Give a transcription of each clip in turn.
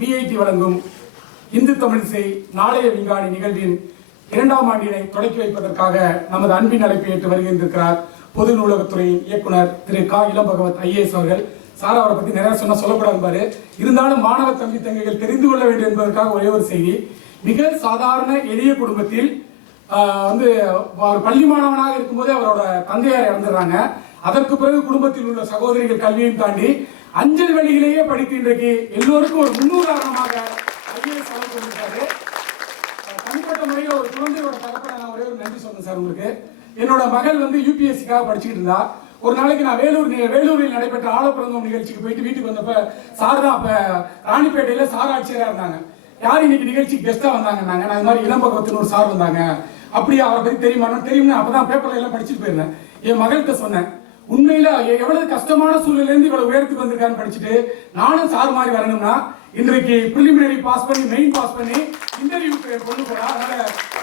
VIT வழங்கும் இந்து தமிழிசை நாளைய விஞ்ஞானி நிகழ்வின் இரண்டாம் ஆண்டினை தொடக்கி வைப்பதற்காக நமது அன்பின் அழைப்பை ஏற்று வருகின்றிருக்கிறார் பொது நூலகத்துறையின் இயக்குனர் திரு கா. இளம் பகவத் ஐஏஎஸ் அவர்கள். சார் அவரை பத்தி நிறைய சொன்னா சொல்லக்கூடாது பாரு. இருந்தாலும் மாணவ தம்பி தங்கைகள் தெரிந்து கொள்ள வேண்டும் என்பதற்காக ஒரே ஒரு செய்தி. மிக சாதாரண எளிய குடும்பத்தில் வந்து அவர் பள்ளி மாணவனாக இருக்கும்போதே அவரோட தந்தையார் இறந்துடுறாங்க. அதற்கு பிறகு குடும்பத்தில் உள்ள சகோதரிகள் கல்வியையும் தாண்டி அஞ்சல் வழியிலேயே படித்து இன்றைக்கு எல்லோருக்கும் ஒரு முன்னுதாரணமாக ஐஏஎஸ் அளவு கொண்டிருக்காரு தனிப்பட்ட முறையில் ஒரு குழந்தையோட தகப்பனை நான் ஒரே ஒரு நன்றி சொன்னேன் சார் உங்களுக்கு. என்னோட மகள் வந்து யூபிஎஸ்சிக்காக படிச்சுட்டு இருந்தா. ஒரு நாளைக்கு நான் வேலூர் வேலூரில் நடைபெற்ற ஆலப்பிரந்தம் நிகழ்ச்சிக்கு போயிட்டு வீட்டுக்கு வந்தப்ப சார் தான் அப்போ ராணிப்பேட்டையில் சார் ஆட்சியராக இருந்தாங்க. யார் இன்னைக்கு நிகழ்ச்சிக்கு கெஸ்ட்டாக வந்தாங்கன்னாங்க. நான் இது மாதிரி இளம்பகத்தின் ஒரு சார் வந்தாங்க. அப்படியே அவரை பற்றி தெரியுமா தெரியும்னு அப்பதான் பேப்பர்ல எல்லாம் படிச்சுட்டு போயிருந்தேன். என் மகள்கிட்ட சொன்னேன் உண்மையில எவ்வளவு கஷ்டமான சூழ்நிலையிலிருந்து இவ்வளவு உயரத்துக்கு வந்திருக்கான்னு படிச்சுட்டு நானும் சார் மாதிரி வரணும்னா இன்றைக்கு ப்ரிலிமினரி பாஸ் பண்ணி மெயின் பாஸ் பண்ணி இன்டர்வியூக்கு கொண்டு போறா. அதனால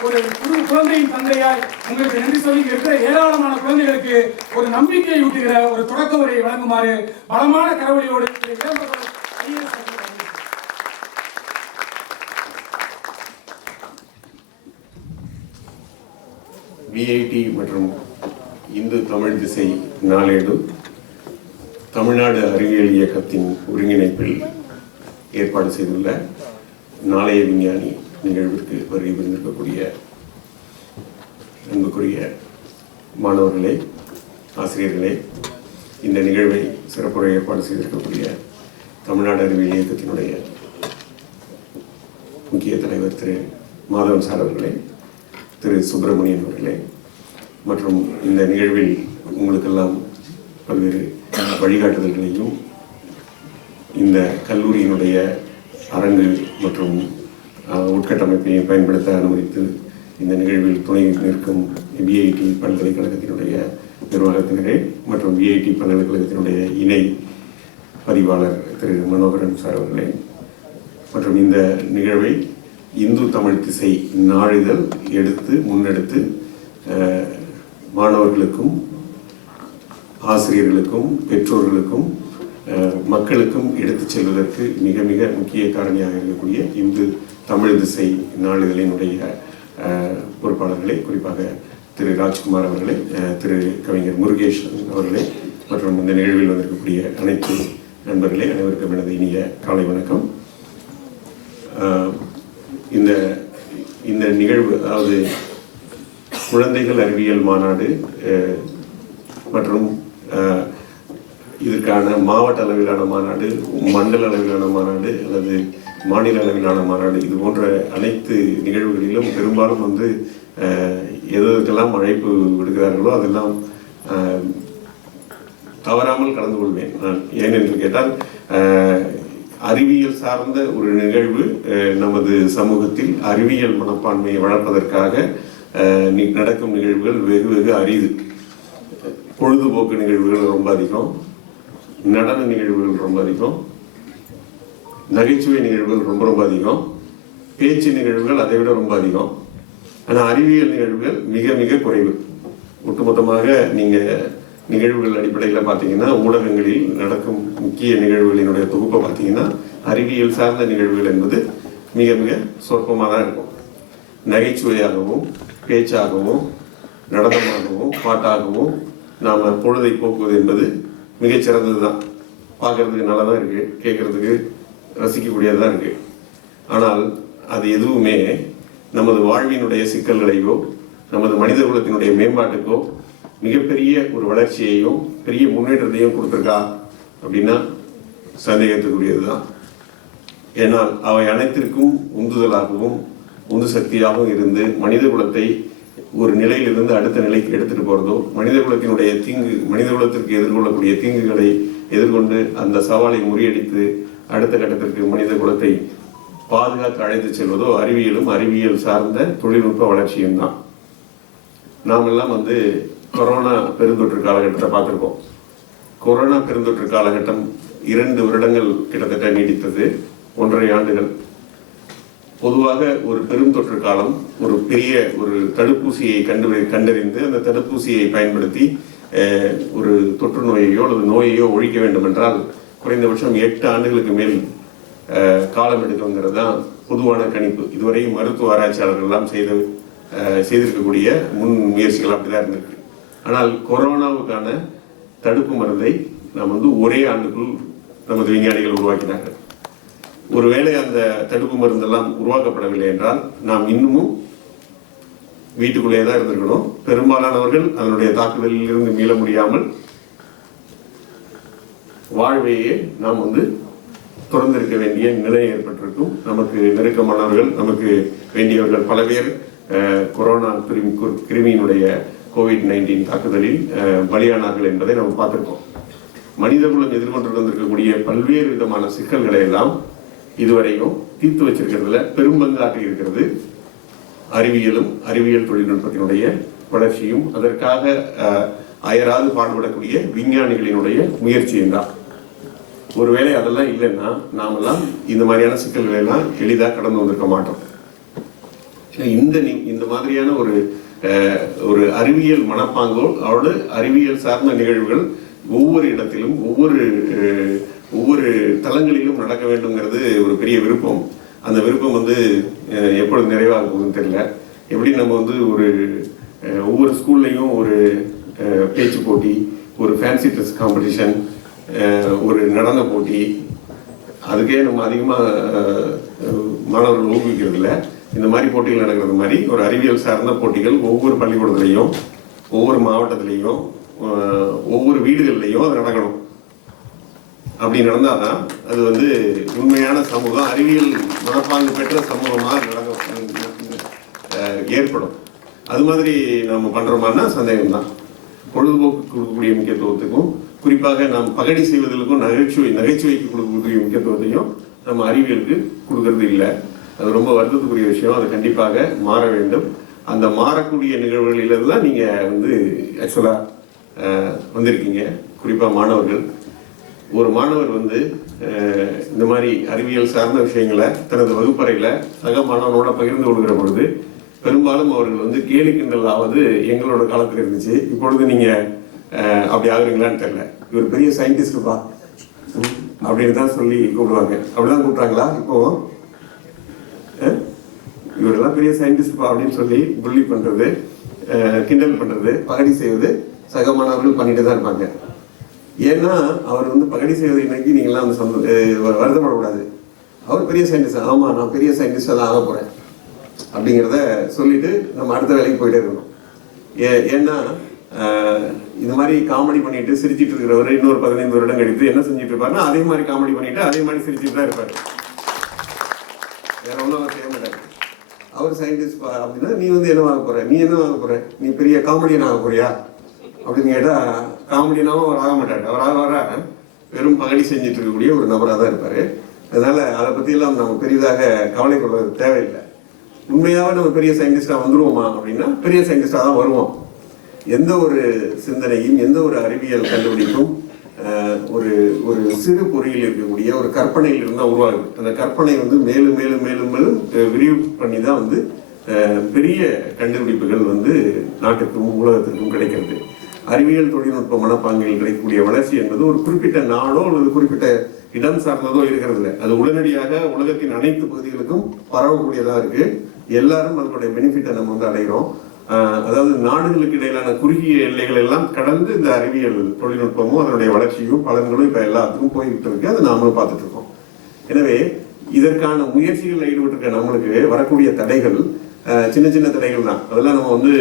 ஒரு குரு குழந்தையின் தந்தையாய் உங்களுக்கு நன்றி சொல்லி இருக்கிற ஏராளமான குழந்தைகளுக்கு ஒரு நம்பிக்கையை ஊட்டுகிற ஒரு தொடக்க உரையை வழங்குமாறு பலமான கரவழியோடு விஐடி மற்றும் இந்து தமிழ் திசை நாளேடு தமிழ்நாடு அறிவியல் இயக்கத்தின் ஒருங்கிணைப்பில் ஏற்பாடு செய்துள்ள நாளைய விஞ்ஞானி நிகழ்விற்கு வருகை புரிந்திருக்கக்கூடிய அன்புக்குரிய மாணவர்களே ஆசிரியர்களே இந்த நிகழ்வை சிறப்புற ஏற்பாடு செய்திருக்கக்கூடிய தமிழ்நாடு அறிவியல் இயக்கத்தினுடைய முக்கிய தலைவர் திரு மாதவன் சார் அவர்களே திரு சுப்பிரமணியன் அவர்களே மற்றும் இந்த நிகழ்வில் உங்களுக்கெல்லாம் பல்வேறு வழிகாட்டுதல்களையும் இந்த கல்லூரியினுடைய அரங்கு மற்றும் உட்கட்டமைப்பையும் பயன்படுத்த அனுமதித்து இந்த நிகழ்வில் துணை நிற்கும் பிஐடி பல்கலைக்கழகத்தினுடைய நிர்வாகத்தினரே மற்றும் பிஐடி பல்கலைக்கழகத்தினுடைய இணை பதிவாளர் திரு மனோகரன் சார் அவர்களே. மற்றும் இந்த நிகழ்வை இந்து தமிழ் திசை நாளிதழ் எடுத்து முன்னெடுத்து மாணவர்களுக்கும் ஆசிரியர்களுக்கும் பெற்றோர்களுக்கும் மக்களுக்கும் எடுத்துச் செல்வதற்கு மிக மிக முக்கிய காரணியாக இருக்கக்கூடிய இந்து தமிழ் திசை நாளிதழினுடைய பொறுப்பாளர்களை பொறுப்பாளர்களே குறிப்பாக திரு ராஜ்குமார் அவர்களே திரு கவிஞர் முருகேஷ் அவர்களே மற்றும் இந்த நிகழ்வில் வந்திருக்கக்கூடிய அனைத்து நண்பர்களே அனைவருக்கும் எனது இனிய காலை வணக்கம். இந்த இந்த நிகழ்வு அதாவது குழந்தைகள் அறிவியல் மாநாடு மற்றும் இதற்கான மாவட்ட அளவிலான மாநாடு மண்டல அளவிலான மாநாடு அல்லது மாநில அளவிலான மாநாடு இது போன்ற அனைத்து நிகழ்வுகளிலும் பெரும்பாலும் வந்து எதற்கெல்லாம் அழைப்பு விடுகிறார்களோ அதெல்லாம் தவறாமல் கலந்து கொள்வேன். நான் ஏன் என்று கேட்டால் அறிவியல் சார்ந்த ஒரு நிகழ்வு நமது சமூகத்தில் அறிவியல் மனப்பான்மையை வளர்ப்பதற்காக நடக்கும் நிகழ்வுகள் வெகு வெகு அரிது. பொழுதுபோக்கு நிகழ்வுகள் ரொம்ப அதிகம். நடன நிகழ்வுகள் ரொம்ப அதிகம். நகைச்சுவை நிகழ்வுகள் ரொம்ப ரொம்ப அதிகம். பேச்சு நிகழ்வுகள் அதை விட ரொம்ப அதிகம். ஆனால் அறிவியல் நிகழ்வுகள் மிக மிக குறைவு. ஒட்டுமொத்தமாக நீங்கள் நிகழ்வுகள் அடிப்படையில் பார்த்தீங்கன்னா ஊடகங்களில் நடக்கும் முக்கிய நிகழ்வுகளினுடைய தொகுப்பை பார்த்தீங்கன்னா அறிவியல் சார்ந்த நிகழ்வுகள் என்பது மிக மிக சொற்பமாக தான் இருக்கும். நகைச்சுவையாகவும் பேச்சாகவும் நடனமாகவும் பாட்டாகவும் நாம் பொழுதை போக்குவது என்பது மிகச்சிறந்தது தான் பார்க்கறதுக்கு நல்லா தான் இருக்குது கேட்குறதுக்கு ரசிக்கக்கூடியதாக இருக்குது ஆனால் அது எதுவுமே நமது வாழ்வினுடைய சிக்கல்களையோ நமது மனித குலத்தினுடைய மேம்பாட்டுக்கோ மிகப்பெரிய ஒரு வளர்ச்சியையும் பெரிய முன்னேற்றத்தையும் கொடுத்துருக்கா அப்படின்னா சந்தேகத்துக்குரியது தான் ஏன்னால் அவை அனைத்திற்கும் உந்துதலாகவும் உந்து சக்தியாகவும் இருந்து மனித குலத்தை ஒரு நிலையிலிருந்து அடுத்த நிலைக்கு எடுத்துட்டு போறதோ மனித குலத்தினுடைய தீங்கு மனித குலத்திற்கு எதிர்கொள்ளக்கூடிய தீங்குகளை எதிர்கொண்டு அந்த சவாலை முறியடித்து அடுத்த கட்டத்திற்கு மனித குலத்தை பாதுகாத்து அழைத்து செல்வதோ அறிவியலும் அறிவியல் சார்ந்த தொழில்நுட்ப வளர்ச்சியும் தான். நாமெல்லாம் வந்து கொரோனா பெருந்தொற்று காலகட்டத்தை பார்த்துருக்கோம். கொரோனா பெருந்தொற்று காலகட்டம் இரண்டு வருடங்கள் கிட்டத்தட்ட நீடித்தது. ஒன்றரை ஆண்டுகள். பொதுவாக ஒரு பெருந்தொற்று காலம் ஒரு பெரிய ஒரு தடுப்பூசியை கண்டு கண்டறிந்து அந்த தடுப்பூசியை பயன்படுத்தி ஒரு தொற்று நோயையோ அல்லது நோயையோ ஒழிக்க வேண்டும் என்றால் குறைந்தபட்சம் எட்டு ஆண்டுகளுக்கு மேல் காலம் எடுக்குங்கிறது தான் பொதுவான கணிப்பு. இதுவரையும் மருத்துவ ஆராய்ச்சியாளர்கள் எல்லாம் செய்த செய்திருக்கக்கூடிய முன் முயற்சிகள் அப்படிதான் இருந்திருக்கு. ஆனால் கொரோனாவுக்கான தடுப்பு மருந்தை நாம் வந்து ஒரே ஆண்டுக்குள் நமது விஞ்ஞானிகள் உருவாக்கினார்கள். ஒருவேளை அந்த தடுப்பு மருந்தெல்லாம் உருவாக்கப்படவில்லை என்றால் நாம் இன்னமும் வீட்டுக்குள்ளேயே தான் இருந்திருக்கணும். பெரும்பாலானவர்கள் அதனுடைய தாக்குதலில் இருந்து மீள முடியாமல் வாழ்வையே நாம் வந்து தொடர்ந்திருக்க வேண்டிய நிலை ஏற்பட்டிருக்கும். நமக்கு நெருக்கமானவர்கள் நமக்கு வேண்டியவர்கள் பல பேர் கொரோனா கிருமி கு- கிருமியினுடைய கோவிட் நைன்டீன் தாக்குதலில் பலியானார்கள் என்பதை நம்ம பார்த்துருக்கோம். மனிதகுலம் எதிர்கொண்டு வந்திருக்கக்கூடிய பல்வேறு விதமான சிக்கல்களை எல்லாம் இதுவரையும் தீர்த்து வச்சிருக்கிறதுல பெரும்பங்காற்றி இருக்கிறது அறிவியலும் அறிவியல் தொழில்நுட்பத்தினுடைய வளர்ச்சியும் அதற்காக அயராது பாடுபடக்கூடிய விஞ்ஞானிகளினுடைய முயற்சியும் தான். ஒருவேளை அதெல்லாம் இல்லைன்னா நாமெல்லாம் இந்த மாதிரியான சிக்கல்களை எல்லாம் எளிதாக கடந்து வந்திருக்க மாட்டோம். இந்த இந்த மாதிரியான ஒரு ஒரு அறிவியல் மனப்பாங்கோல் அவரோட அறிவியல் சார்ந்த நிகழ்வுகள் ஒவ்வொரு இடத்திலும் ஒவ்வொரு ஒவ்வொரு தளங்களிலும் நடக்க வேண்டுங்கிறது ஒரு பெரிய விருப்பம். அந்த விருப்பம் வந்து எப்பொழுது நிறைவாக போகுதுன்னு தெரியல. எப்படி நம்ம வந்து ஒரு ஒவ்வொரு ஸ்கூல்லையும் ஒரு பேச்சு போட்டி ஒரு ஃபேன்சி ட்ரெஸ் காம்படிஷன் ஒரு நடன போட்டி. அதுக்கே நம்ம அதிகமாக மாணவர்கள் ஊக்குவிக்கிறதில்ல இந்த மாதிரி போட்டிகள் நடக்கிறது மாதிரி ஒரு அறிவியல் சார்ந்த போட்டிகள் ஒவ்வொரு பள்ளிக்கூடத்துலையும் ஒவ்வொரு மாவட்டத்துலேயும் ஒவ்வொரு வீடுகள்லையும் அது நடக்கணும். அப்படி நடந்தால் தான் அது வந்து உண்மையான சமூகம் அறிவியல் மனப்பாங்கு பெற்ற சமூகமாக நடக்க ஏற்படும். அது மாதிரி நம்ம பண்றோமான்னா சந்தேகம் தான் பொழுதுபோக்கு கொடுக்கக்கூடிய முக்கியத்துவத்துக்கும் குறிப்பாக நாம் பகடி செய்வதற்கும் நகைச்சுவை நகைச்சுவைக்கு கொடுக்கக்கூடிய முக்கியத்துவத்தையும் நம்ம அறிவியலுக்கு கொடுக்கறது இல்லை. அது ரொம்ப வருத்தத்துக்குரிய விஷயம். அது கண்டிப்பாக மாற வேண்டும். அந்த மாறக்கூடிய நிகழ்வுகளில் தான் நீங்கள் வந்து ஆக்சுவலாக வந்திருக்கீங்க. குறிப்பாக மாணவர்கள். ஒரு மாணவர் வந்து இந்த மாதிரி அறிவியல் சார்ந்த விஷயங்களை தனது வகுப்பறையில் சக மாணவனோட பகிர்ந்து கொள்கிற பொழுது பெரும்பாலும் அவர்கள் வந்து கேலி கிண்டல் ஆவது எங்களோட காலத்தில் இருந்துச்சு. இப்பொழுது நீங்க அப்படி ஆகுறீங்களான்னு தெரியல. இவர் பெரிய சயின்டிஸ்டுப்பா அப்படின்னு தான் சொல்லி கூப்பிடுவாங்க. அப்படிதான் கூப்பிட்டாங்களா இப்போ? இவரெல்லாம் பெரிய சயின்டிஸ்ட்பா அப்படின்னு சொல்லி புள்ளி பண்றது கிண்டல் பண்றது பகடி செய்வது சக மாணவர்கள் பண்ணிட்டு தான் இருப்பாங்க. ஏன்னா அவர் வந்து பகடி செய்வது இன்னைக்கு நீங்களாம் வந்து சந்தோ- வருத்தப்படக்கூடாது. அவர் பெரிய சயின்டிஸ்ட் ஆமாம் நான் பெரிய சயின்டிஸ்டாக தான் ஆக போகிறேன் அப்படிங்கிறத சொல்லிட்டு நம்ம அடுத்த வேலைக்கு போயிட்டே இருக்கணும். ஏ ஏன்னா இந்த மாதிரி காமெடி பண்ணிட்டு சிரிச்சிட்டு இருக்கிறவர் இன்னொரு பதினைந்து வருடம் கழித்து என்ன செஞ்சுட்டு இருப்பாருன்னா அதே மாதிரி காமெடி பண்ணிட்டு அதே மாதிரி சிரிச்சிட்டு தான் இருப்பார். வேற ஒன்றும் அவர் செய்ய மாட்டார். அவர் சயின்டிஸ்ட் அப்படின்னா நீ வந்து என்ன ஆக போற? நீ என்ன ஆக போற? நீ பெரிய காமெடியன் ஆக போறியா? அப்படின்னு கேட்டால் காமெடியனாவும் அவர் ஆக மாட்டார். அவர் ஆக வர வெறும் பகடி செஞ்சுட்டு இருக்கக்கூடிய ஒரு நபராக தான் இருப்பார். அதனால் அதை பற்றியெல்லாம் நம்ம பெரிதாக கவலை கொள்வது தேவையில்லை. உண்மையாகவே நம்ம பெரிய சயின்டிஸ்டாக வந்துடுவோமா அப்படின்னா பெரிய சயின்டிஸ்டாக தான் வருவோம். எந்த ஒரு சிந்தனையும் எந்த ஒரு அறிவியல் கண்டுபிடிப்பும் ஒரு ஒரு சிறு பொறியில் இருக்கக்கூடிய ஒரு கற்பனையில் இருந்தால் உருவாகுது. அந்த கற்பனை வந்து மேலும் மேலும் மேலும் மேலும் விரிவு பண்ணி தான் வந்து பெரிய கண்டுபிடிப்புகள் வந்து நாட்டுக்கும் உலகத்திற்கும் கிடைக்கிறது. அறிவியல் தொழில்நுட்ப மனப்பாங்கில் கிடைக்கக்கூடிய வளர்ச்சி என்பது ஒரு குறிப்பிட்ட நாடோ அல்லது குறிப்பிட்ட இடம் சார்ந்ததோ இருக்கிறது இல்லை அது உடனடியாக உலகத்தின் அனைத்து பகுதிகளுக்கும் பரவக்கூடியதாக இருக்கு. எல்லாரும் அதனுடைய பெனிஃபிட்டை நம்ம வந்து அடைகிறோம். அதாவது நாடுகளுக்கு இடையிலான குறுகிய எல்லைகள் எல்லாம் கடந்து இந்த அறிவியல் தொழில்நுட்பமும் அதனுடைய வளர்ச்சியும் பலன்களும் இப்போ எல்லாத்துக்கும் போய்கிட்டு இருக்கு. அதை நாமளும் பார்த்துட்டு இருக்கோம். எனவே இதற்கான முயற்சிகளில் ஈடுபட்டிருக்க நம்மளுக்கு வரக்கூடிய தடைகள் சின்ன சின்ன தடைகள் தான். அதெல்லாம் நம்ம வந்து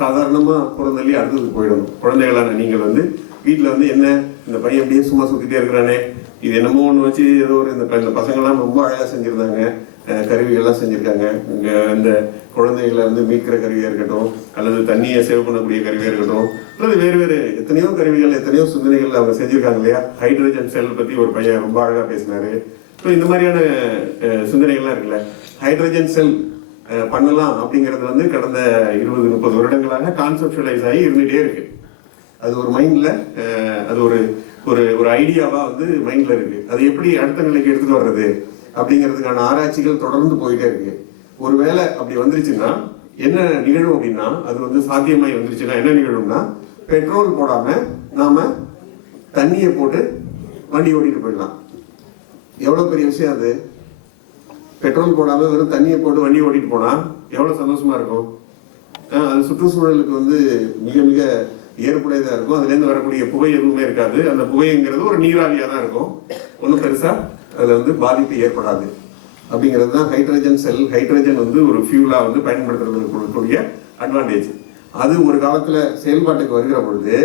சாதாரணமாக பிறந்தள்ளி அடுத்ததுக்கு போயிடணும். குழந்தைகளான நீங்கள் வந்து வீட்டில் வந்து என்ன இந்த பையன் அப்படியே சும்மா சுற்றிட்டே இருக்கிறானே இது என்னமோ ஒன்று வச்சு ஏதோ ஒரு இந்த இந்த பசங்கள்லாம் ரொம்ப அழகாக செஞ்சுருந்தாங்க. கருவிகள்லாம் செஞ்சுருக்காங்க. இங்கே இந்த குழந்தைகளை வந்து மீட்கிற கருவியாக இருக்கட்டும் அல்லது தண்ணியை சேவ் பண்ணக்கூடிய கருவியாக இருக்கட்டும் அல்லது வேறு வேறு எத்தனையோ கருவிகள் எத்தனையோ சிந்தனைகள் அவங்க செஞ்சுருக்காங்க இல்லையா? ஹைட்ரஜன் செல் பற்றி ஒரு பையன் ரொம்ப அழகாக பேசினாரு. ஸோ இந்த மாதிரியான சிந்தனைகள்லாம் இருக்குல்ல. ஹைட்ரஜன் செல் பண்ணலாம் அப்படிங்கிறது வந்து கடந்த இருபது முப்பது வருடங்களாக கான்செப்டுவலைஸ் ஆகி இருந்துகிட்டே இருக்கு. அது ஒரு மைண்டில் அது ஒரு ஒரு ஒரு ஐடியாவாக வந்து மைண்டில் இருக்கு. அது எப்படி அடுத்த நிலைக்கு எடுத்துகிட்டு வர்றது அப்படிங்கிறதுக்கான ஆராய்ச்சிகள் தொடர்ந்து போயிட்டே இருக்கு. ஒருவேளை அப்படி வந்துருச்சுன்னா என்ன நிகழும் அப்படின்னா அது வந்து சாத்தியமாய் வந்துருச்சுன்னா என்ன நிகழும்னா பெட்ரோல் போடாம நாம தண்ணியை போட்டு வண்டி ஓட்டிட்டு போயிடலாம். எவ்வளோ பெரிய விஷயம் அது? பெட்ரோல் போடாமல் வெறும் தண்ணியை போட்டு வண்டி ஓட்டிட்டு போனால் எவ்வளோ சந்தோஷமாக இருக்கும்? அது சுற்றுச்சூழலுக்கு வந்து மிக மிக ஏற்புடையதாக இருக்கும். அதுலேருந்து வரக்கூடிய புகை எதுவுமே இருக்காது. அந்த புகைங்கிறது ஒரு நீராவியாக தான் இருக்கும். ஒன்றும் பெருசாக அதில் வந்து பாதிப்பு ஏற்படாது. அப்படிங்கிறது தான் ஹைட்ரஜன் செல் ஹைட்ரஜன் வந்து ஒரு ஃபியூலாக வந்து பயன்படுத்துறதுக்கு கொடுக்கக்கூடிய அட்வான்டேஜ் அது ஒரு காலத்தில் செயல்பாட்டுக்கு வருகிற பொழுது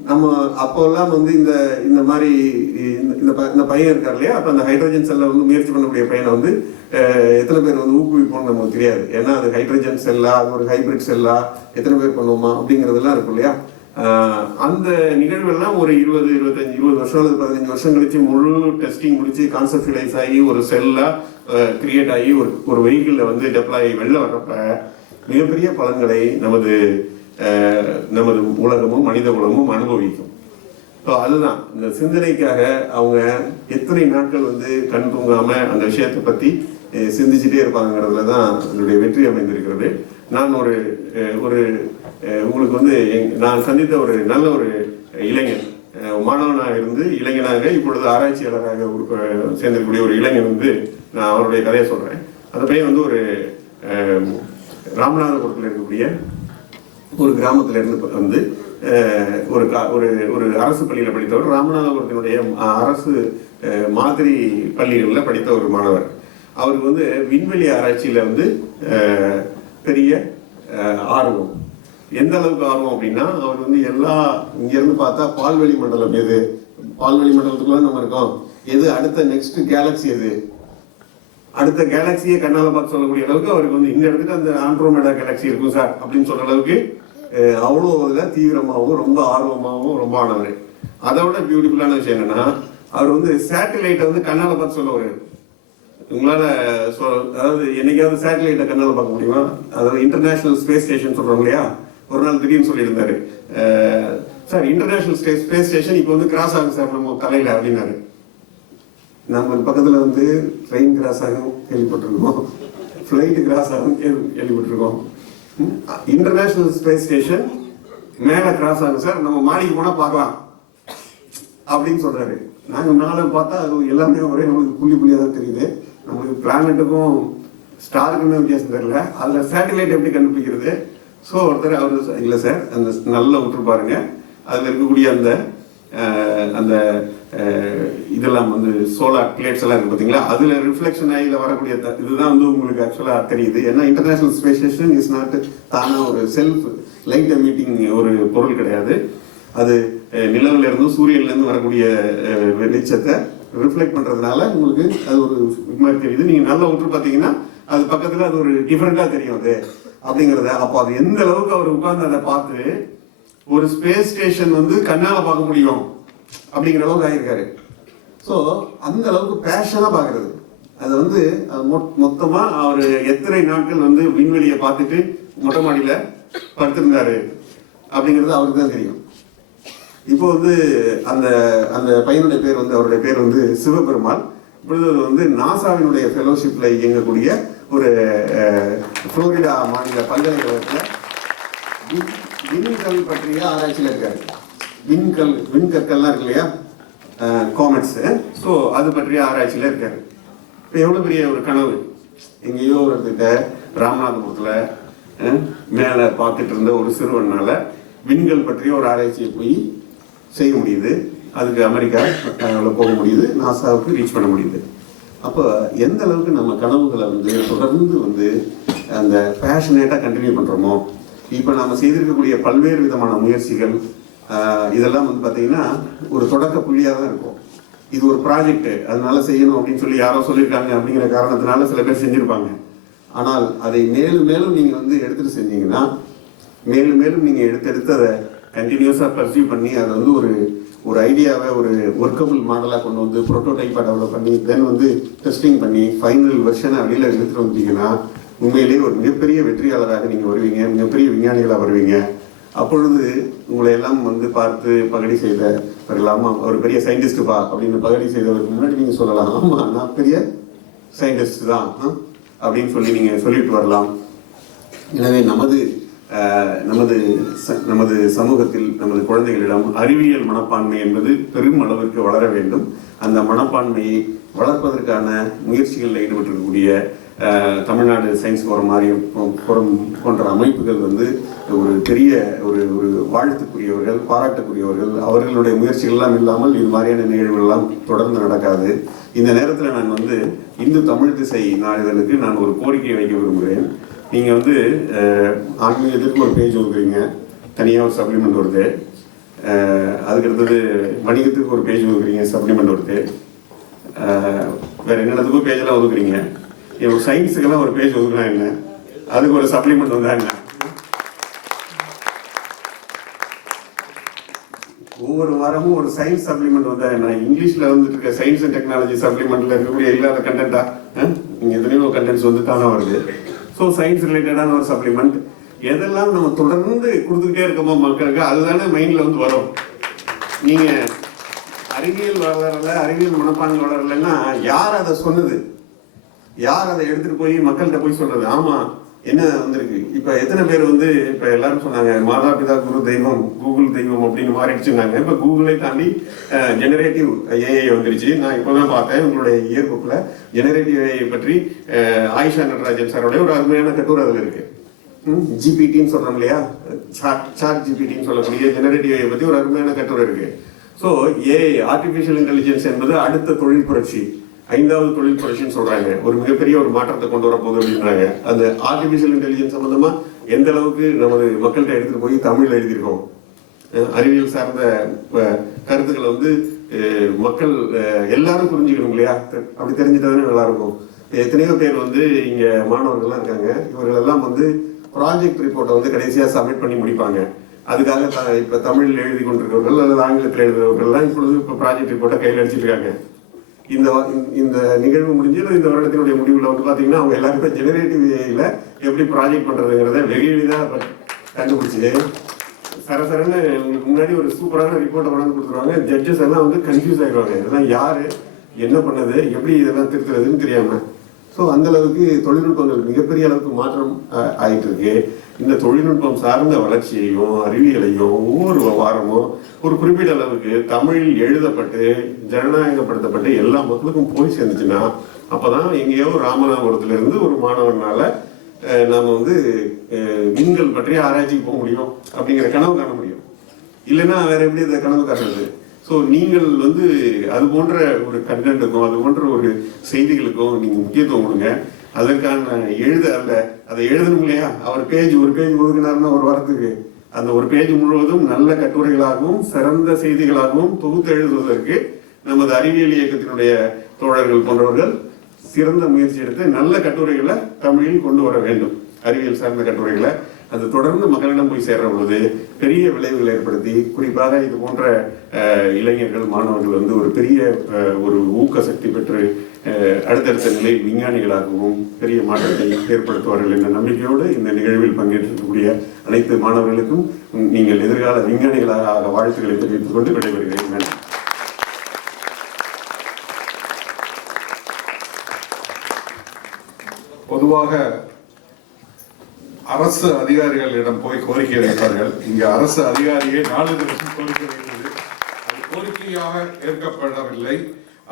நம்ம அப்போல்லாம் வந்து இந்த இந்த மாதிரி இந்த- இந்த ப- இந்த பையன் இருக்கார் இல்லையா? அப்போ அந்த ஹைட்ரஜன் செல்லை வந்து முயற்சி பண்ணக்கூடிய பையனை வந்து எத்தனை பேர் வந்து ஊக்குவிப்போம்னு நமக்கு தெரியாது. ஏன்னா அது ஹைட்ரஜன் செல்லா அது ஒரு ஹைபிரிட் செல்லா எத்தனை பேர் பண்ணுவோமா அப்படிங்கிறதெல்லாம் இருக்கும் இல்லையா? அந்த நிகழ்வெல்லாம் ஒரு இருபது இருபத்தஞ்சு இருபது வருஷம் அல்லது பதினஞ்சு வருஷம் கழிச்சு முழு டெஸ்டிங் முடிச்சு கான்செப்டுலைஸ் ஆகி ஒரு செல்லா கிரியேட் ஆகி ஒரு ஒரு வெஹிக்கிளில் வந்து டெப்ளாய் வெளில வர்றப்ப மிகப்பெரிய பலன்களை நமது நமது உலகமும் மனித உலகமும் அனுபவிக்கும். ஸோ அதுதான். இந்த சிந்தனைக்காக அவங்க எத்தனை நாட்கள் வந்து கண் தூங்காம அந்த விஷயத்தை பத்தி சிந்திச்சுட்டே இருப்பாங்கிறதுல தான் என்னுடைய வெற்றி அமைந்திருக்கிறது. நான் ஒரு ஒரு உங்களுக்கு வந்து எங்- நான் சந்தித்த ஒரு நல்ல ஒரு இளைஞன். மாணவனாக இருந்து இளைஞனாக இப்பொழுது ஆராய்ச்சியாளராக உருப்ப- சேர்ந்திருக்கக்கூடிய ஒரு இளைஞன் வந்து நான் அவருடைய கதையை சொல்றேன். அந்த பையன் வந்து ஒரு ராமநாதபுரத்தில் இருக்கக்கூடிய ஒரு கிராமத்துல இருந்து வந்து ஒரு கா- ஒரு ஒரு அரசு பள்ளியில படித்தவர் ராமநாதபுரத்தினுடைய அரசு மாதிரி பள்ளிகளில் படித்த ஒரு மாணவர். அவருக்கு வந்து விண்வெளி ஆராய்ச்சியில வந்து பெரிய ஆர்வம். எந்த அளவுக்கு ஆர்வம் அப்படின்னா அவர் வந்து எல்லா இங்கேருந்து பார்த்தா பால்வெளி மண்டலம் எது? பால்வெளி மண்டலத்துக்குள்ள நம்ம இருக்கோம். எது? அடுத்த நெக்ஸ்ட் கேலக்ஸி எது? அடுத்த கேலக்சியை கண்ணால பார்த்து சொல்லக்கூடிய அளவுக்கு அவருக்கு வந்து இந்த இடத்துல அந்த ஆண்ட்ரோமேடா கேலக்சி இருக்கும் சார் அப்படின்னு சொல்ற அளவுக்கு அவ்வளோ தீவிரமாகவும் ரொம்ப ஆர்வமாகவும் ரொம்ப ஆனவர். அதை விட பியூட்டிஃபுல்லான விஷயம் என்னன்னா அவர் வந்து சேட்டலைட்டை வந்து கண்ணால் பார்த்து சொல்லுவார். உங்களால் சொ- அதாவது என்னைக்காவது சேட்டலைட்டை கண்ணால் பார்க்க முடியுமா? அதாவது இன்டர்நேஷ்னல் ஸ்பேஸ் ஸ்டேஷன் சொல்கிறோம் இல்லையா? ஒரு நாள் திடீர்னு சொல்லியிருந்தாரு. Sir international space space station இப்போ வந்து கிராஸ் ஆகும் சார் நம்ம கலையில் அப்படின்னாரு. நம்ம பக்கத்தில் வந்து ட்ரெயின் கிராஸ் ஆகும் கேள்விப்பட்டிருக்கோம். ஃப்ளைட்டு கிராஸ் ஆகும் கேள்வி- கேள்விப்பட்டிருக்கோம். இன்டர்நேஷனல் ஸ்பேஸ் ஸ்டேஷன் மேலே கிராஸ் ஆகும் சார். நம்ம மாடிக்கு போனால் பார்க்கலாம். அப்படின்னு சொல்கிறாரு நாங்கள் மேலே பார்த்தா அது எல்லாமே ஒரே நமக்கு புள்ளி புள்ளியாக தான் தெரியுது. நமக்கு பிளானட்டுக்கும் ஸ்டாருக்குமே வித்தியாசம் தெரியல. அதில் சேட்டலைட் எப்படி கண்டுபிடிக்கிறது? ஸோ ஒருத்தர் அவர் இல்லை சார். அந்த நல்லா விட்டுருப்பாருங்க அதில் இருக்கக்கூடிய அந்த அந்த இதெல்லாம் வந்து சோலார் பிளேட்ஸ் எல்லாம் இருக்கு பார்த்தீங்களா அதுல ரிஃப்ளெக்ஷன் ஆகி வரக்கூடிய த- இதுதான் வந்து உங்களுக்கு ஆக்சுவலாக தெரியுது. ஏன்னா international space station is not தானா ஒரு செல்ஃப் லைட் மீட்டிங் ஒரு பொருள் கிடையாது. அது அஹ், நிலவுல இருந்து சூரியன்ல இருந்து வரக்கூடிய வெளிச்சத்தை ரிஃப்ளெக்ட் பண்றதுனால உங்களுக்கு அது ஒரு இது மாதிரி தெரியுது. நீங்க நல்லா உற்று பார்த்தீங்கன்னா அது பக்கத்துல அது ஒரு டிஃப்ரெண்ட்டாக தெரியும் அது அப்படிங்கிறத. அப்போ அது எந்த அளவுக்கு அவர் உட்கார்ந்து அதை பார்த்து ஒரு ஸ்பேஸ் ஸ்டேஷன் வந்து கண்ணால பார்க்க முடியும். அப்படிங்கிற அளவுக்கு ஆயிருக்காரு ஸோ அந்த அளவுக்கு பேஷனா பார்க்கறது. அது வந்து மொத்தமாக மொத்தமா அவர் எத்தனை நாட்கள் வந்து விண்வெளியை பார்த்துட்டு மொட்டை மாடியில் படுத்திருந்தாரு அப்படிங்கிறது அவருக்கு தான் தெரியும். இப்போ வந்து அந்த அந்த பையனுடைய பேர் வந்து அவருடைய பேர் வந்து சிவபெருமாள். இப்பொழுது வந்து நாசாவினுடைய ஃபெலோஷிப்ல இயங்கக்கூடிய ஒரு அஹ், புளோரிடா மாநில பல்கலைக்கழகத்தில் விண்கல் பற்றிய ஆராய்ச்சியில் இருக்காரு. விண்கல் விண்கற்கள்லாம் இருக்கு இல்லையா? காமெட்ஸு ஸோ அது பற்றிய ஆராய்ச்சியில் இருக்கார் இப்போ எவ்வளோ பெரிய ஒரு கனவு? எங்கேயோ ஒரு ராமநாதபுரத்தில் மேலே பார்த்துட்டு இருந்த ஒரு சிறுவனால விண்கள் பற்றிய ஒரு ஆராய்ச்சியை போய் செய்ய முடியுது. அதுக்கு அமெரிக்கா போக முடியுது நாசாவுக்கு ரீச் பண்ண முடியுது. அப்போ எந்த அளவுக்கு நம்ம கனவுகளை வந்து தொடர்ந்து வந்து அந்த பேஷனேட்டாக கண்டினியூ பண்ணுறோமோ இப்போ நாம் செய்திருக்கக்கூடிய பல்வேறு விதமான முயற்சிகள் இதெல்லாம் வந்து பார்த்தீங்கன்னா ஒரு தொடக்க புள்ளியாக தான் இருக்கும். இது ஒரு ப்ராஜெக்ட் அதனால செய்யணும் அப்படின்னு சொல்லி யாரோ சொல்லியிருக்காங்க அப்படிங்கிற காரணத்தினால சில பேர் செஞ்சுருப்பாங்க. ஆனால் அதை மேலும் மேலும் நீங்கள் வந்து எடுத்துகிட்டு செஞ்சீங்கன்னா மேலும் மேலும் நீங்கள் எடுத்தெடுத்து அதை கண்டினியூஸாக பர்சியூ பண்ணி அதை வந்து ஒரு ஒரு ஐடியாவை ஒரு ஒர்க்கபிள் மாடலாக கொண்டு வந்து ப்ரோட்டோடைப்பாக டெவலப் பண்ணி தென் வந்து டெஸ்டிங் பண்ணி ஃபைனல் வெர்ஷனை வெளியில் எடுத்துகிட்டு வந்தீங்கன்னா உண்மையிலேயே ஒரு மிகப்பெரிய வெற்றியாளராக நீங்கள் வருவீங்க மிகப்பெரிய விஞ்ஞானிகளாக வருவீங்க. அப்பொழுது உங்களை எல்லாம் வந்து பார்த்து பகடி செய்தவர்கள் ஆமாம் ஒரு பெரிய சயின்டிஸ்ட் பா அப்படின்னு பகடி செய்தவருக்கு முன்னாடி நீங்க சொல்லலாம். ஆமா நான் பெரிய சயின்டிஸ்ட் தான் ஆ? அப்படின்னு சொல்லி நீங்க சொல்லிட்டு வரலாம். எனவே நமது நமது ச- நமது சமூகத்தில் நமது குழந்தைகளிடம் அறிவியல் மனப்பான்மை என்பது பெரும் அளவிற்கு வளர வேண்டும். அந்த மனப்பான்மையை வளர்ப்பதற்கான முயற்சிகளில் ஈடுபட்டிருக்கக்கூடிய தமிழ்நாடு சயின்ஸ் ஃபோரம் மாதிரி போகிற ஃபோரம் போன்ற அமைப்புகள் வந்து ஒரு பெரிய ஒரு ஒரு வாழ்த்துக்குரியவர்கள் பாராட்டுக்குரியவர்கள் அவர்களுடைய முயற்சிகள்லாம் இல்லாமல் இது மாதிரியான நிகழ்வுகள்லாம் தொடர்ந்து நடக்காது. இந்த நேரத்தில் நான் வந்து இந்து தமிழ் திசை நாளிதழுக்கு நான் ஒரு கோரிக்கை வைக்க விரும்புகிறேன். நீங்கள் வந்து ஆன்மீகத்திற்கு ஒரு பேஜ் ஒதுக்குறீங்க தனியாக ஒரு சப்ளிமெண்ட் வருது. அதுக்கு அடுத்தது வணிகத்துக்கு ஒரு பேஜ் ஒதுக்குறீங்க சப்ளிமெண்ட் வருது. வேறு என்னென்னத்துக்கும் என்னென்னதுக்கும் பேஜெல்லாம் ஒதுக்குறீங்க இப்போ சயின்ஸுக்கெல்லாம் ஒரு பேஜ் ஒதுக்குனா என்ன? அதுக்கு ஒரு சப்ளிமெண்ட் வந்தா என்ன? ஒவ்வொரு வாரமும் ஒரு சயின்ஸ் சப்ளிமெண்ட் வந்தா என்ன? இங்கிலீஷ்ல வந்துட்டு இருக்க சயின்ஸ் அண்ட் டெக்னாலஜி சப்ளிமெண்ட்ல இருக்கக்கூடிய இல்லாத கண்டென்ட்டா நீங்க எத்தனையோ கண்டென்ட்ஸ் வந்து தானே வருது. ஸோ சயின்ஸ் ரிலேட்டடான ஒரு சப்ளிமெண்ட் எதெல்லாம் நம்ம தொடர்ந்து கொடுத்துக்கிட்டே இருக்கோமோ மக்களுக்கு அதுதானே மைண்ட்ல வந்து வரும். நீங்க அறிவியல் வளரல அறிவியல் மனப்பான்மை வளரலைன்னா யார் அதை சொன்னது? யார் அதை எடுத்துட்டு போய் மக்கள்கிட்ட போய் சொல்றது? ஆமா. என்ன வந்திருக்கு? இப்ப எத்தனை பேர் வந்து இப்ப எல்லாரும் சொன்னாங்க மாதா பிதா குரு தெய்வம் கூகுள் தெய்வம் அப்படின்னு மாறிடுச்சுனாங்க இப்ப கூகுளை தாண்டி ஜெனரேட்டிவ் ஏஐ வந்துருச்சு. நான் இப்பதான் பார்த்தேன் உங்களுடைய இயர் ஜெனரேட்டிவ் ஏஐ பற்றி ஆயிஷா நடராஜன் சாரோட ஒரு அருமையான கட்டுரை அதுல இருக்கு. ஜிபிடின்னு சொல்றோம் இல்லையா? சாட் ஜிபிடின்னு சொல்லக்கூடிய ஜெனரேட்டிவ் ஏஐ பத்தி ஒரு அருமையான கட்டுரை இருக்கு. ஸோ ஏஐ ஆர்டிபிஷியல் இன்டெலிஜென்ஸ் என்பது அடுத்த தொழில் புரட்சி. ஐந்தாவது தொழில் புரட்சின்னு சொல்றாங்க. ஒரு மிகப்பெரிய ஒரு மாற்றத்தை கொண்டு வர போகுது அப்படின்றாங்க. அந்த ஆர்டிஃபிஷியல் இன்டெலிஜென்ஸ் சம்பந்தமா எந்த அளவுக்கு நமது மக்கள்கிட்ட எடுத்துட்டு போய் தமிழ்ல எழுதியிருக்கோம்? அறிவியல் சார்ந்த கருத்துக்களை வந்து மக்கள் எல்லாரும் புரிஞ்சுக்கணும் இல்லையா? அப்படி தெரிஞ்சுட்டாதானே நல்லா இருக்கும் எத்தனையோ பேர் வந்து இங்க மாணவர்கள்லாம் இருக்காங்க. இவர்கள் எல்லாம் வந்து ப்ராஜெக்ட் ரிப்போர்ட்டை வந்து கடைசியா சப்மிட் பண்ணி முடிப்பாங்க. அதுக்காக த- இப்ப தமிழில் எழுதி கொண்டிருக்கிறவர்கள் அல்லது ஆங்கிலத்தில் எழுதுறவர்கள்லாம் இப்பொழுது இப்ப ப்ராஜெக்ட் ரிப்போர்ட்டை கையில் அடிச்சிருக்காங்க இந்த இந்த- நிகழ்வு முடிஞ்சு இந்த வருடத்தினுடைய முடிவில் வந்து பார்த்தீங்கன்னா அவங்க எல்லாருமே ஜெனரேட்டிவ் ஏஐயில் எப்படி ப்ராஜெக்ட் பண்ணுறதுங்கிறத வெகு எளிதாக கண்டுபிடிச்சி சரசரன்னு உங்களுக்கு முன்னாடி ஒரு சூப்பரான ரிப்போர்ட்டை கொண்டாந்து கொடுத்துருவாங்க. ஜட்ஜஸ் எல்லாம் வந்து கன்ஃபியூஸ் ஆகிடுவாங்க இதெல்லாம் யார்? என்ன பண்ணது? எப்படி இதெல்லாம் திருத்துறதுன்னு தெரியாமல் ஸோ அந்த அளவுக்கு தொழில்நுட்பங்கள் மிகப்பெரிய அளவுக்கு மாற்றம் ஆகிட்டு இருக்கு. இந்த தொழில்நுட்பம் சார்ந்த வளர்ச்சியையும் அறிவியலையும் ஒவ்வொரு வாரமும் ஒரு குறிப்பிட்ட அளவுக்கு தமிழில் எழுதப்பட்டு ஜனநாயகப்படுத்தப்பட்டு எல்லா மக்களுக்கும் போய் சேர்ந்துச்சுன்னா அப்பதான் எங்கேயோ ராமநாதபுரத்துல இருந்து ஒரு மாணவனால நாம் நாம வந்து அஹ், விண்கள் பற்றி ஆராய்ச்சிக்கு போக முடியும் அப்படிங்கிற கனவு காண முடியும். இல்லைன்னா வேற எப்படி இந்த கனவு காட்டுறது ஸோ நீங்கள் வந்து அது போன்ற ஒரு கண்டென்ட்டுக்கும் அது போன்ற ஒரு செய்திகளுக்கும் நீங்கள் முக்கியத்துவம் கொடுங்க. அதற்கான எழுத அல்ல அதை எழுதணும் இல்லையா? அவர் பேஜ் ஒரு பேஜ் ஒதுக்கினார்னா ஒரு வாரத்துக்கு. அந்த ஒரு பேஜ் முழுவதும் நல்ல கட்டுரைகளாகவும் சிறந்த செய்திகளாகவும் தொகுத்து எழுதுவதற்கு நமது அறிவியல் இயக்கத்தினுடைய தோழர்கள் போன்றவர்கள் சிறந்த முயற்சி எடுத்து நல்ல கட்டுரைகளை தமிழில் கொண்டு வர வேண்டும். அறிவியல் சார்ந்த கட்டுரைகளை. அது தொடர்ந்து மக்களிடம் போய் சேர்ற பொழுது பெரிய விளைவுகளை ஏற்படுத்தி குறிப்பாக இது போன்ற இளைஞர்கள் மாணவர்கள் வந்து ஒரு பெரிய ஒரு ஊக்க சக்தி பெற்று அடுத்தடுத்த நிலை விஞ்ஞானிகளாகவும் பெரிய மாற்றத்தை ஏற்படுத்துவார்கள் என்ற நம்பிக்கையோடு இந்த நிகழ்வில் பங்கேற்றிருக்கக்கூடிய அனைத்து மாணவர்களுக்கும் நீங்கள் எதிர்கால விஞ்ஞானிகளாக ஆக வாழ்த்துக்களை தெரிவித்துக் கொண்டு விடைபெறுகிறேன். நன்றி. பொதுவாக அரசு அதிகாரிகளிடம் போய் கோரிக்கை வைப்பார்கள். இங்கு அரசு அதிகாரியே நாலு கோரிக்கை வைத்தது. அது கோரிக்கையாக ஏற்கப்படவில்லை.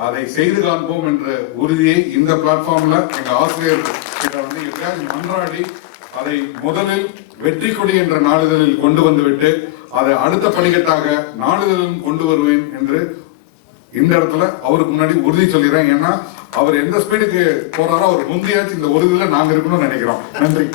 அதை செய்து காண்போம் என்ற உறுதியை இந்த பிளாட்ஃபார்ம்ல எங்க ஆசிரியர் கிட்ட வந்து எப்படியாவது மன்றாடி அதை முதலில் வெற்றி கொடி என்ற நாளிதழில் கொண்டு வந்துவிட்டு அதை அடுத்த படிக்கட்டாக நாளிதழிலும் கொண்டு வருவேன் என்று இந்த இடத்துல அவருக்கு முன்னாடி உறுதி சொல்லிடுறேன். ஏன்னா அவர் எந்த ஸ்பீடுக்கு போறாரோ அவர் முந்தையாச்சு இந்த உறுதியில நாங்க இருக்கணும்னு நினைக்கிறோம். நன்றி.